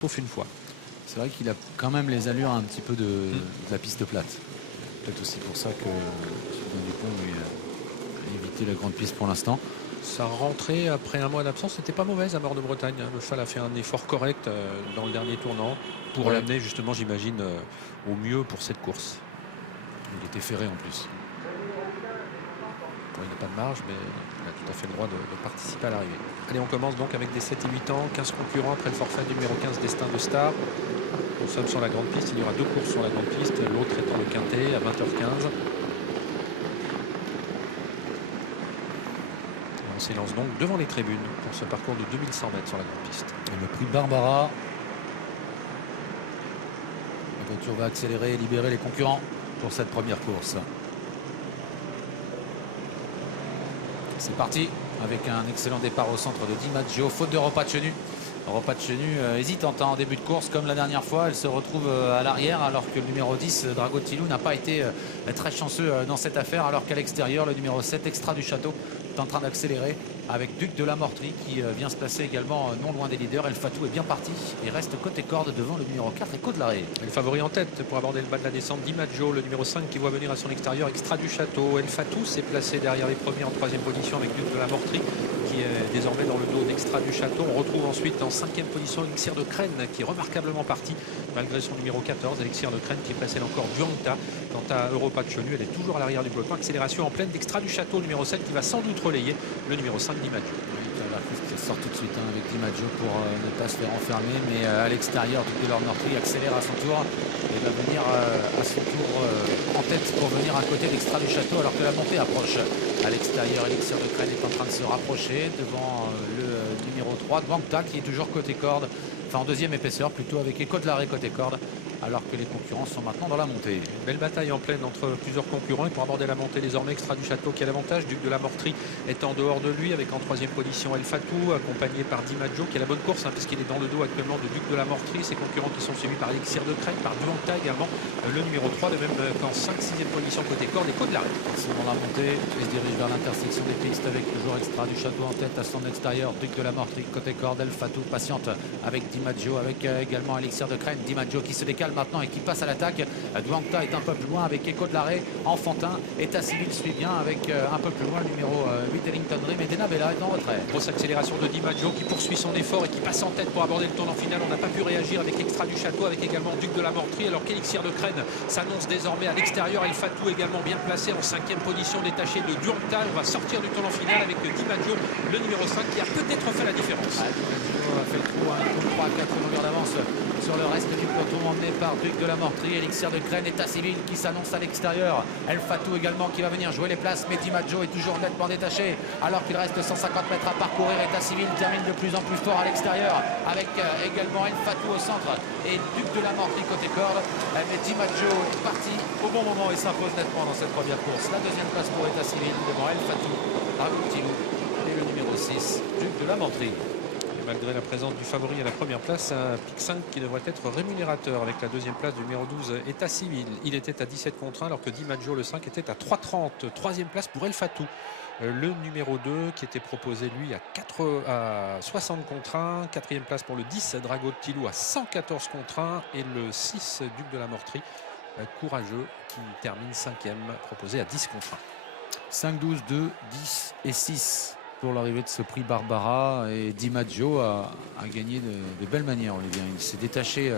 sauf une fois. C'est vrai qu'il a quand même les allures un petit peu de la piste plate. Peut-être aussi pour ça que Sylvain Dupont a évité la grande piste pour l'instant. Sa rentrée après un mois d'absence n'était pas mauvaise à Mort de Bretagne. Le cheval a fait un effort correct dans le dernier tournant pour l'amener justement, j'imagine, au mieux pour cette course. Il était ferré en plus. Bon, il n'a pas de marge, mais il a tout à fait le droit de participer à l'arrivée. Allez, on commence donc avec des 7 et 8 ans, 15 concurrents après le forfait numéro 15, Destin de Star. Nous sommes sur la grande piste, il y aura 2 courses sur la grande piste, l'autre étant le Quintet à 20h15. Et on s'élance donc devant les tribunes pour ce parcours de 2100 mètres sur la grande piste. Et le prix Barbara. La voiture va accélérer et libérer les concurrents pour cette première course. C'est parti avec un excellent départ au centre de Di Maggio. Faute de Ropaccionu. Ropaccionu hésitante en début de course comme la dernière fois. Elle se retrouve à l'arrière alors que le numéro 10, Dragotilou, n'a pas été très chanceux dans cette affaire. Alors qu'à l'extérieur, le numéro 7, Extra du Château, est en train d'accélérer avec Duc de la Mortrie qui vient se placer également non loin des leaders. El Fatou est bien parti et reste côté corde devant le numéro 4, Écho de l'Arrêt. Le favori en tête pour aborder le bas de la descente, Di Maggio, le numéro 5 qui voit venir à son extérieur, Extra du Château. El Fatou s'est placé derrière les premiers en 3e position avec Duc de la Mortrie qui est désormais dans le dos d'Extra du Château. On retrouve ensuite en 5e position Elixir de Crène qui est remarquablement parti malgré son numéro 14. Elixir de Crène qui précède encore Duanta. Quant à Ropaccionu, elle est toujours à l'arrière du peloton. Accélération en pleine d'Extra du Château, numéro 7 qui va sans doute relayer le numéro 5, Di Maggio. La piste sort tout de suite avec Di Maggio pour ne pas se faire enfermer, mais à l'extérieur, Duc de la Mortrie accélère à son tour et va venir à son tour en tête pour venir à côté d'Extra du Château alors que la montée approche. À l'extérieur, Elixir de Crène est en train de se rapprocher devant le numéro 3, Duanta, qui est toujours côté corde, enfin en 2e épaisseur plutôt, avec Écho de l'Arrêt côté corde, alors que les concurrents sont maintenant dans la montée. Une belle bataille en pleine entre plusieurs concurrents et pour aborder la montée désormais Extra du Château qui a l'avantage. Duc de la Mortrie est en dehors de lui avec en 3e position El Fatou accompagné par Di Maggio qui a la bonne course puisqu'il est dans le dos actuellement de Duc de la Mortrie. Ses concurrents qui sont suivis par Elixir de Crène, par Duanta également, le numéro 3, de même qu'en 5-6e position côté corde, Écho de l'Arrêt. Ils sont dans la montée, ils se dirigent vers l'intersection des pistes avec toujours Extra du Château en tête à son extérieur, Duc de la Mortrie côté corde, El Fatou patiente avec Di Maggio, avec également Elixir de Crène. Di Maggio qui se décale maintenant et qui passe à l'attaque. Duanta est un peu plus loin avec Écho de l'Arrêt. Enfantin, État civil suit bien avec un peu plus loin le numéro 8, Ellington Dream, et Dena Bella est en retrait. Grosse accélération de Di Maggio qui poursuit son effort et qui passe en tête pour aborder le tournant final. On n'a pas pu réagir avec Extra du Château, avec également Duc de la Mortrie, alors qu'Elixir de Crène s'annonce désormais à l'extérieur. El Fatou également bien placé en 5e position, détaché de Duanta. On va sortir du tournant final avec Di Maggio, le numéro 5, qui a peut-être fait la différence. Di Maggio a fait le trou, 3 à 4 longueurs d'avance sur le reste du peloton, emmené par Duc de la Mortrie. Elixir de Crène, État civil qui s'annonce à l'extérieur. El Fatou également qui va venir jouer les places, mais Di Maggio est toujours nettement détaché alors qu'il reste 150 mètres à parcourir. État civil termine de plus en plus fort à l'extérieur avec également El Fatou au centre et Duc de la Mortrie côté corde. Mais Di Maggio est parti au bon moment et s'impose nettement dans cette première course. La 2e place pour État civil devant El Fatou, Dragotilou et le numéro 6, Duc de la Mortrie. Malgré la présence du favori à la première place, un pic 5 qui devrait être rémunérateur avec la 2e place du numéro 12, État civil. Il était à 17 contre 1 alors que Di Maggio, le 5, était à 3,30. 3e place pour El Fatou, le numéro 2 qui était proposé lui à 60 contre 1. 4e place pour le 10, Dragotilou, à 114 contre 1. Et le 6, Duc de la Mortrie, courageux, qui termine 5e, proposé à 10 contre 1. 5, 12, 2, 10 et 6 pour l'arrivée de ce prix Barbara, et Di Maggio a gagné de belle manière, Olivier. Il s'est détaché